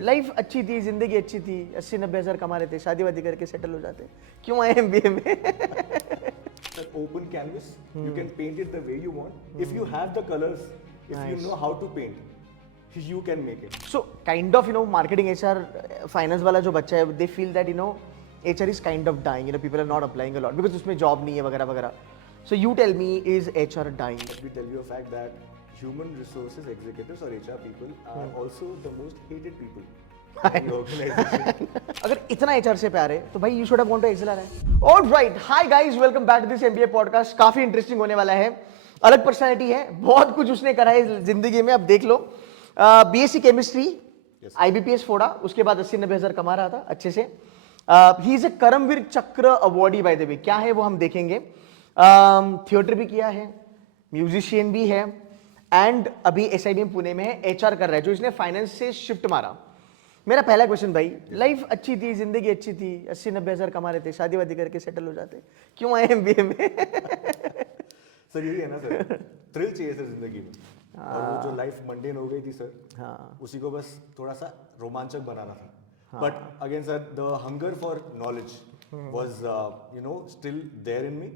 Life अच्छी थी, जिंदगी अच्छी थी, 80-90 हज़ार कमा रहे थे, शादी वादी करके सेटल हो जाते, क्यों आए एमबीए में? An open canvas, you can paint it the way you want. If you have the colors, if you Nice. know how to paint, you can make it. So kind of, marketing HR, finance वाला जो बच्चा है, they feel that HR is kind of dying. People are not applying a lot because उसमें job नहीं है वगैरह वगैरह. So you tell me, is HR dying? Let me tell you a fact that human resources executives or HR people are also the most hated people in the organization. अगर इतना HR से प्यार है तो भाई you should have gone to XLR है. Alright, hi guys, welcome back to this MBA podcast. काफी interesting होने वाला है. अलग पर्सनैलिटी है, बहुत कुछ उसने करा है जिंदगी में, अब देख लो. BSc केमिस्ट्री, IBPS फोड़ा, उसके बाद 80-90 हज़ार कमा रहा था अच्छे से. ही इज ए करमवीर चक्र अवॉर्डी बाय द वे. क्या है वो हम देखेंगे. थिएटर भी किया है, म्यूजिशियन भी है, एंड अभी SIBM पुणे में है, HR कर रहा है, जो इसने फाइनेंस से शिफ्ट मारा. मेरा पहला क्वेश्चन भाई, लाइफ अच्छी थी, जिंदगी अच्छी थी, 80-90 हज़ार कमा रहे थे, शादी वादी करके सेटल हो जाते, क्यों आए MBA में? सर यही है ना सर, थ्रिल चाहिए सर जिंदगी में. और वो जो लाइफ मंडेन हो गई थी सर, उसी को बस थोड़ा सा रोमांचक बनाना था. But again sir, the hunger for knowledge was still there in me.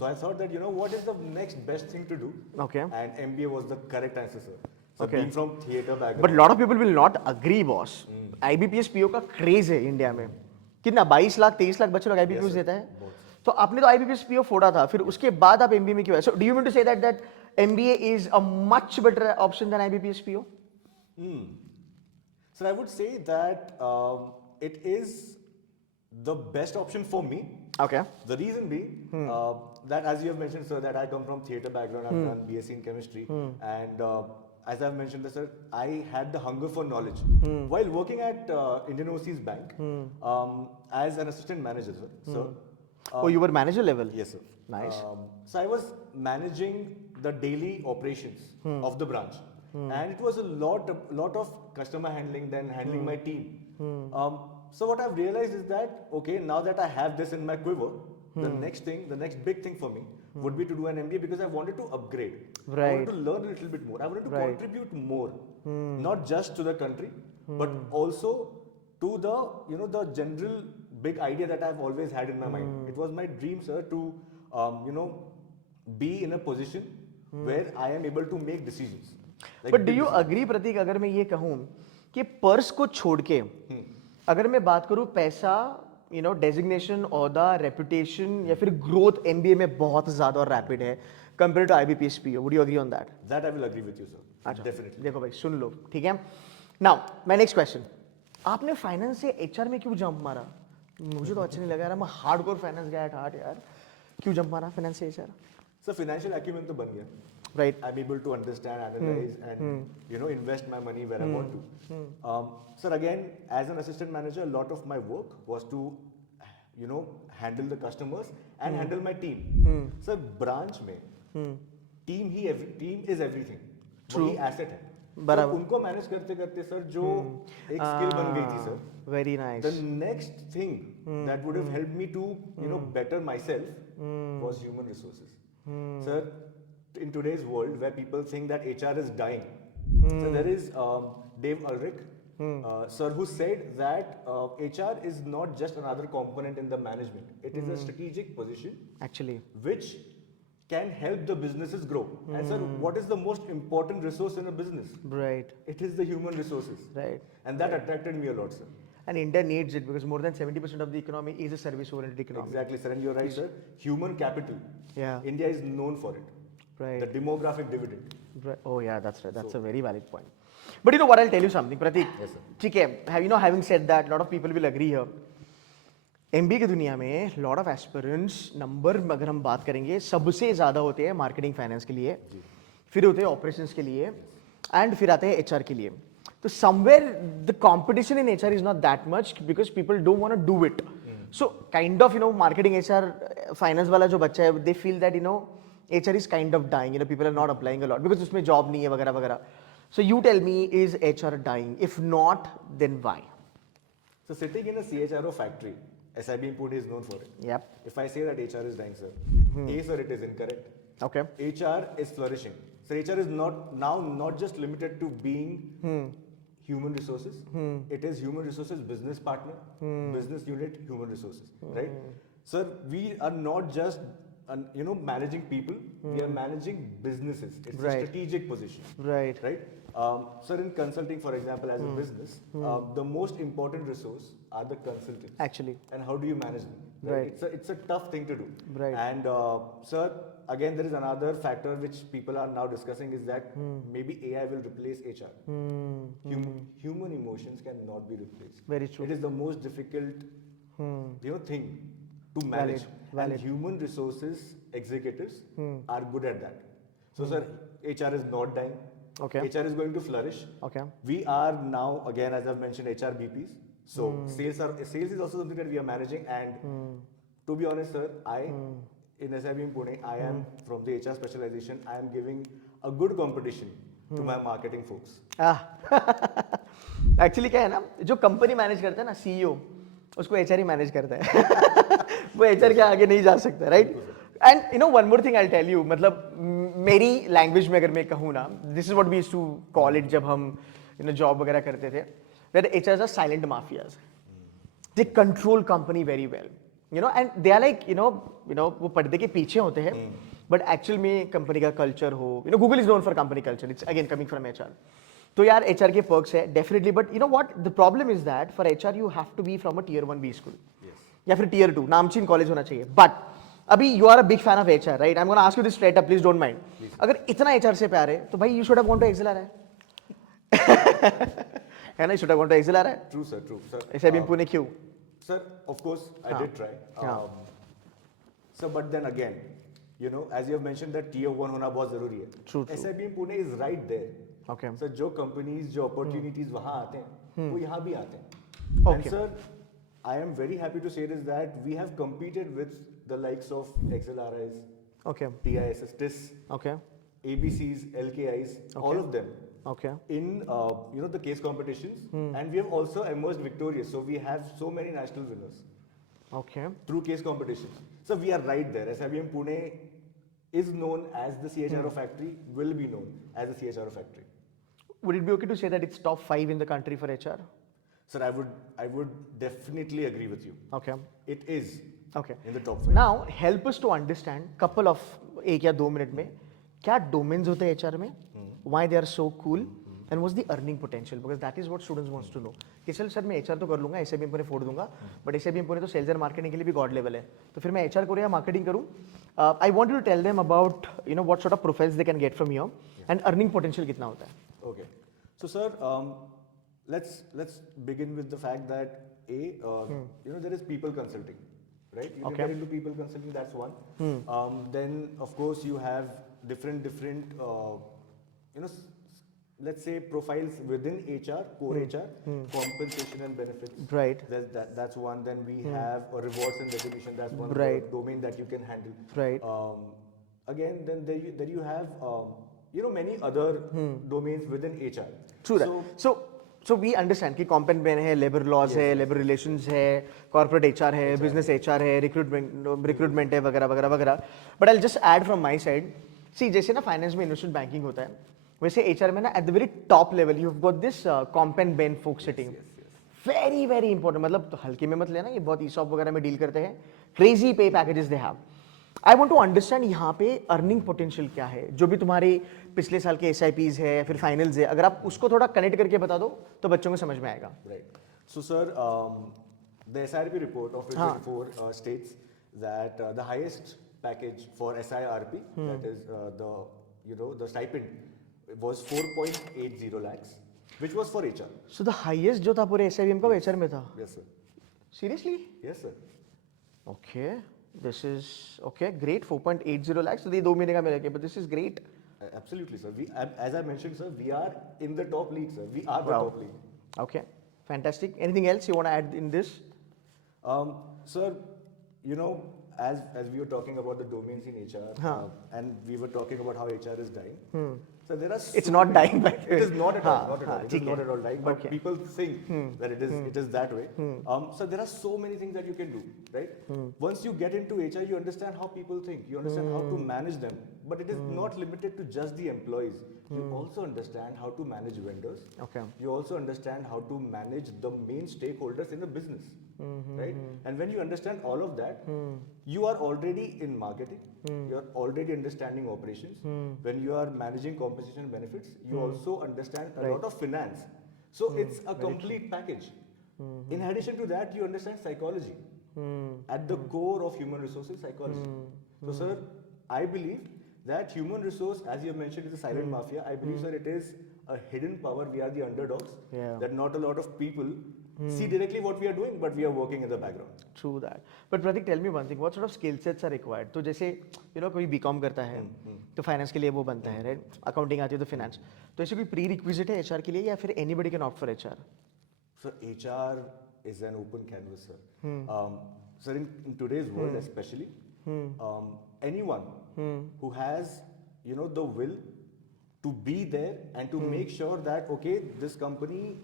So I thought that what is the next best thing to do. Okay. And MBA was the correct answer, sir. So being from theatre background. But lot of people will not agree, boss. IBPS PO का craze है India में. कितना 22 लाख 23 लाख बच्चे लोग IBPS देता है. तो आपने तो IBPS PO फोड़ा था, फिर उसके बाद आप MBA में क्यों आए? So do you mean to say that MBA is a much better option than IBPS PO? So I would say that it is the best option for me. Okay. The reason being that, as you have mentioned, sir, that I come from theatre background. I've done BSc in chemistry, and as I've mentioned, sir, I had the hunger for knowledge while working at Indian Overseas Bank as an assistant manager, sir. Oh, you were manager level? Yes, sir. Nice. So I was managing the daily operations of the branch, and it was a lot of customer handling, then handling my team. So what I've realized is that, okay, now that I have this in my quiver, the next big thing for me would be to do an MBA, because I wanted to upgrade. Right. I wanted to learn a little bit more. I wanted to contribute more, not just to the country, but also to the the general big idea that I've always had in my mind. It was my dream, sir, to be in a position where I am able to make decisions. But do you agree, प्रतीक, अगर मैं ये कहूँ कि purse को छोड़ के अगर मैं बात करूँ पैसा, डेजिग्नेशन, ओहदा, रेपुटेशन या फिर ग्रोथ MBA में बहुत ज्यादा और रैपिड है compare to IBPS PO. Would you agree on that? That I will agree with you, sir. अच्छा, Definitely. देखो भाई, सुन लो, ठीक है. नाउ माय नेक्स्ट क्वेश्चन, आपने फाइनेंस से HR में क्यों जंप मारा? मुझे तो अच्छा नहीं लगा यार, मैं हार्डकोर फाइनेंस गया एट हार्ट यार. क्यों जंप मारा फाइनेंस से HR? So financial acumen तो बन गया. Right. I'm able to understand, analyze, and invest my money where I want to. Sir, again, as an assistant manager, a lot of my work was to, handle the customers and handle my team. Sir, branch में team is everything. True. वही asset है. बराबर. तो उनको manage करते करते sir जो एक स्किल बन गई थी sir. Very nice. The next thing that would have helped me to better myself was human resources. Sir, in today's world where people think that HR is dying, so there is Dave Ulrich, sir, who said that HR is not just another component in the management. It is a strategic position Actually. which can help the businesses grow. And sir, what is the most important resource in a business? Right. It is the human resources. Right. And that attracted me a lot, sir. And India needs it because more than 70% of the economy is a service-oriented economy. Exactly, sir. And you're right, sir. Human capital. Yeah. India is known for it. Right. The demographic dividend. Right. Oh yeah, that's right. That's a very valid point. But you know what? I'll tell you something, Pratik. Yes, sir. ठीक है. Having said that, a lot of people will agree here. MBA की दुनिया में lot of aspirants, number अगर हम बात करेंगे, सबसे ज़्यादा होते हैं मार्केटिंग फाइनेंस के लिए, फिर होते हैं ऑपरेशंस के लिए, एंड फिर आते हैं HR के लिए. तो somewhere the competition in HR is not that much because people don't want to do it. So kind of marketing HR finance वाला जो बच्चा है, they feel that HR is kind of dying. People are not applying a lot because उसमें job नहीं है वगैरह वगैरह. So you tell me, is HR dying? If not, then why? So sitting in a CHRO factory, SIBM Pune is known for it. Yep. If I say that HR is dying, sir, A, sir, it is incorrect. Okay. HR is flourishing. So HR is not just limited to being human resources. It is human resources business partner, business unit, human resources, right? Sir, we are not just managing people. We are managing businesses. It's a Right. strategic position, Right. right? Sir, in consulting, for example, as a business, the most important resource are the consultants. Actually. And how do you manage them? Right. It's a tough thing to do. Right. And sir, again, there is another factor which people are now discussing is that maybe AI will replace HR. Human emotions cannot be replaced. Very true. It is the most difficult, thing to manage. Valid. And human resources executives are good at that. So, sir, HR is not dying. Okay. HR is going to flourish. Okay. We are now, again, as I've mentioned, HR BPs. So sales is also something that we are managing. And to be honest, sir, in SIBM Pune, I am from the HR specialization. I am giving a good competition to my marketing folks. Actually क्या है ना, जो company manage करता है ना, CEO, उसको HR ही manage करता है वो एचआर के आगे नहीं जा सकता, right? And you know one more thing I tell you, मतलब मेरी लैंग्वेज में अगर मैं कहूँ ना, this is what we used to call it जब हम जॉब वगैरह करते थे, where HRs are silent mafias. They control company very well, and they are like वो पर्दे के पीछे होते हैं, बट एक्चुअल में कंपनी का कल्चर हो, Google is known for company culture, it's again coming from HR. तो यार एचआर के पर्क्स है definitely, but you know what the problem is that for HR you have to be from a tier 1 B school या फिर tier 2 नामचीन college होना चाहिए. But अभी you are a big fan of HR, right? I am gonna ask you this straight up, please don't mind. अगर इतना HR से प्यार है तो भाई you should have gone to excel. आ रहा है ना, you should have gone to excel. आ रहा है. True, sir. SIBM पुणे क्यों? Sir, of course, I did try. So, but then again, as you have mentioned that tier 1 होना बहुत जरूरी है. True. SIBM Pune is right there. Okay. Sir, जो companies, जो opportunities वहाँ आते हैं, वो यहाँ भी आते हैं. Okay. And sir, I am very happy to say this that we have competed with the likes of XLRIs, Okay. TIS, TIS, Okay. ABCs, LKIs, all of them. Okay. In the case competitions, and we have also emerged victorious. So we have so many national winners Okay. through case competitions. So we are right there. SIBM Pune is known as the CHRO factory, will be known as the CHRO factory. Would it be okay to say that it's top 5 in the country for HR? Sir, I would definitely agree with you. Okay. It is Okay. in the top 5. Now help us to understand couple of 1 या 2 minute में क्या domains होते हैं HR में, why they are so cool and what's the earning potential, because that is what students wants to know. कि चल sir मैं HR तो कर लूंगा, एसआईबीएम पुणे फोड़ दूंगा, बट एसआईबीएम पुणे तो सेल्स एंड मार्केटिंग के लिए भी गॉड लेवल है, तो फिर मैं एचआर करूँ या मार्केटिंग करूँ? I want you to tell them about what sort of profiles they can get from here and earning potential कितना होता है. Okay. So, sir, let's begin with the fact that there is people consulting, right? You Okay. get into people consulting. That's one. Then, of course, you have different let's say profiles within HR, core HR, compensation and benefits. Right. That's one. Then we have rewards and recognition. That's one Right. domain that you can handle. Right. Again, then there you have many other domains within HR. True that. So we understand कि comp ben है, labour laws है, labour relations है, corporate HR है, business HR है, recruitment है, वगैरह वगैरह वगैरह. But I just add from my side, see जैसे ना फाइनेंस में इन्वेस्टमेंट बैंकिंग होता है, वैसे एचआर में ना at the very top level you have got this comp ben folk sitting. Very very important, मतलब तो हल्के में मत लेना, ये बहुत ईसॉप वगैरह में डील करते हैं, crazy pay packages they have. I want to understand यहाँ पे अर्निंग पोटेंशियल क्या है, जो भी तुम्हारे पिछले साल के SIPs है, फिर फाइनल्स है, अगर आप उसको थोड़ा कनेक्ट करके बता दो तो बच्चों को समझ में आएगा. Right. So, sir, the SIRP report of 2024 states that the highest package for SIRP, that is the stipend, was 4.80 lakhs, which was for HR. So the highest जो था पूरे SIBM का वो HR में था. Yes, sir. Seriously? Yes, sir. Okay, this is okay, great. 4.80 lakhs, तो ये 2 महीने का मिलेगा, but this is great. Absolutely, sir. As I mentioned, sir, we are in the top league, sir. We are the Wow. top league. Okay, fantastic. Anything else you want to add in this? Sir, as we were talking about the domains in HR, and we were talking about how HR is dying. So there are It's not dying, by the way. It is not at all. हाँ, Not at all. हाँ, It is ठीक not है. at all dying. But Okay. people think that it is that way. So there are so many things that you can do, right? Once you get into HR, you understand how people think. You understand how to manage them. But it is not limited to just the employees. You also understand how to manage vendors. Okay. You also understand how to manage the main stakeholders in the business, right? And when you understand all of that, you are already in marketing. You are already understanding operations. When you are managing compensation and benefits, you also understand a lot of finance. So it's a complete package. In addition to that, you understand psychology. At the core of human resources, psychology. So, sir, I believe that human resource, as you mentioned, is a silent mafia. I believe, sir, it is a hidden power. We are the underdogs. Yeah. That not a lot of people see directly what we are doing, but we are working in the background. True that. But Pratik, tell me one thing. What sort of skill sets are required? तो जैसे कोई BCom करता है तो finance के लिए वो बनता है, राइट? अकाउंटिंग आती है तो फाइनेंस. तो ऐसे कोई प्री रिक्विजिट है एचआर के लिए या फिर anybody can opt for HR? So HR is an open canvas, sir. Sir, in today's world especially, anyone who has, the will to be there and to make sure that, okay, this company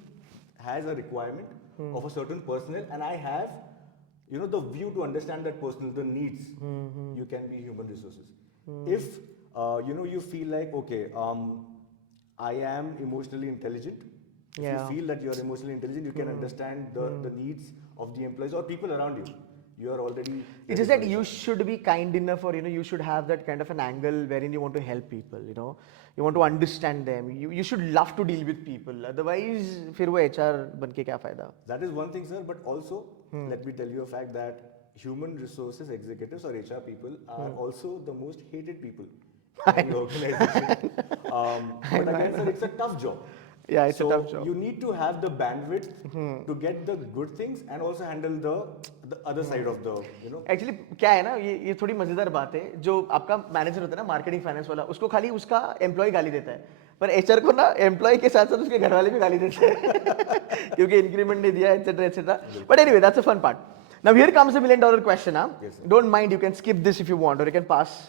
has a requirement of a certain personnel and I have, the view to understand that personnel, the needs, you can be human resources. If, you feel like, okay, I am emotionally intelligent. If Yeah. you feel that you are emotionally intelligent, you can understand the needs of the employees or people around you. You are already. It's just that you should be kind enough, or you should have that kind of an angle wherein you want to help people. You want to understand them. You should love to deal with people. Otherwise, फिर वो HR बन के क्या फायदा? That is one thing, sir. But also, let me tell you a fact that human resources executives or HR people are also the most hated people in the organization. But again, sir, it's a tough job. Yeah, it's a So tough job. you need to have the bandwidth to get the good things and also handle the other side of the, actually क्या है ना, ये थोड़ी मजेदार बात है. जो आपका मैनेजर होता है ना, मार्केटिंग फाइनेंस वाला, उसको खाली उसका एम्प्लॉय गाली देता है, पर एचआर को ना एम्प्लॉय के साथ साथ उसके घर वाले भी गाली देते हैं क्योंकि इंक्रीमेंट नहीं दिया, etcetera etcetera. But anyway, that's a fun part. Now here comes a $1 million question. Yes, sir. Don't mind, you can skip this if you want, or you can pass.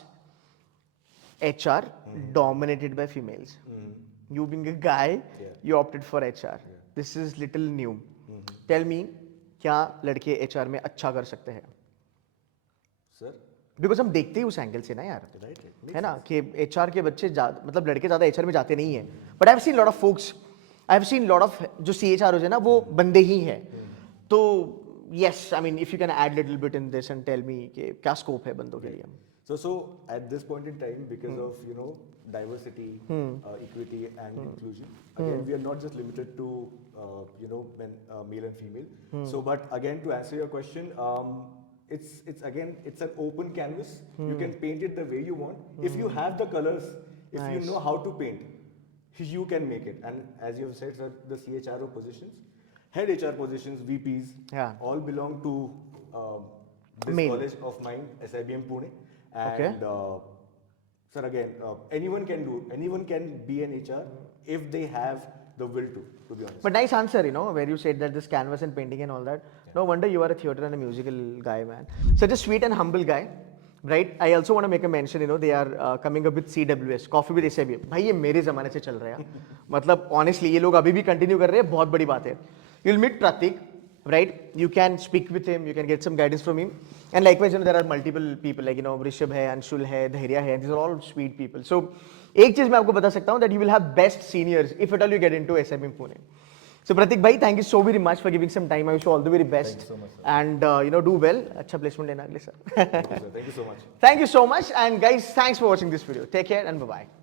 HR dominated by females. You being a guy, you opted for HR. This is little new. Tell me, क्या लड़के HR में अच्छा कर सकते हैं? sir, because हम देखते ही उस एंगल से ना यार, right? है ना, कि HR के बच्चे मतलब लड़के ज़्यादा HR में जाते नहीं हैं. But I have seen lot of folks, I have seen lot of जो CHROs है ना, वो बंदे ही हैं. तो yes, I mean if you can add little bit in this and tell me कि क्या स्कोप है बंदों के लिए. So at this point in time, because of diversity, equity, and inclusion, again we are not just limited to male and female. So, but again to answer your question, it's an open canvas. You can paint it the way you want. If you have the colors, if you know how to paint, you can make it. And as you have said, sir, the CHRO positions, head HR positions, VPs, all belong to this Male. college of mine, SIBM Pune. And sir, again, anyone can be an HR if they have the will to be honest. But nice answer, where you said that this canvas and painting and all that. No wonder you are a theatre and a musical guy, man. Such a sweet and humble guy, right? I also want to make a mention, they are coming up with CWS, Coffee with SIBM. भाई ये मेरे ज़माने से चल रहा है. मतलब honestly ये लोग अभी भी continue कर रहे हैं, बहुत बड़ी बात है. You'll meet Pratik, right? You can speak with him, you can get some guidance from him. And likewise, there are multiple people like, Rishabh hai, Anshul hai, Dhairya hai. These are all sweet people. So, एक चीज मैं आपको बता सकता हूँ that you will have best seniors if at all you get into SIBM Pune. So, Pratik bhai, thank you so very much for giving some time. I wish you all the very best. Thank you so much, sir. And do well. अच्छा placement लेना अगले साल. Thank you, sir. Thank you so much. Thank you so much. And guys, thanks for watching this video. Take care and bye bye.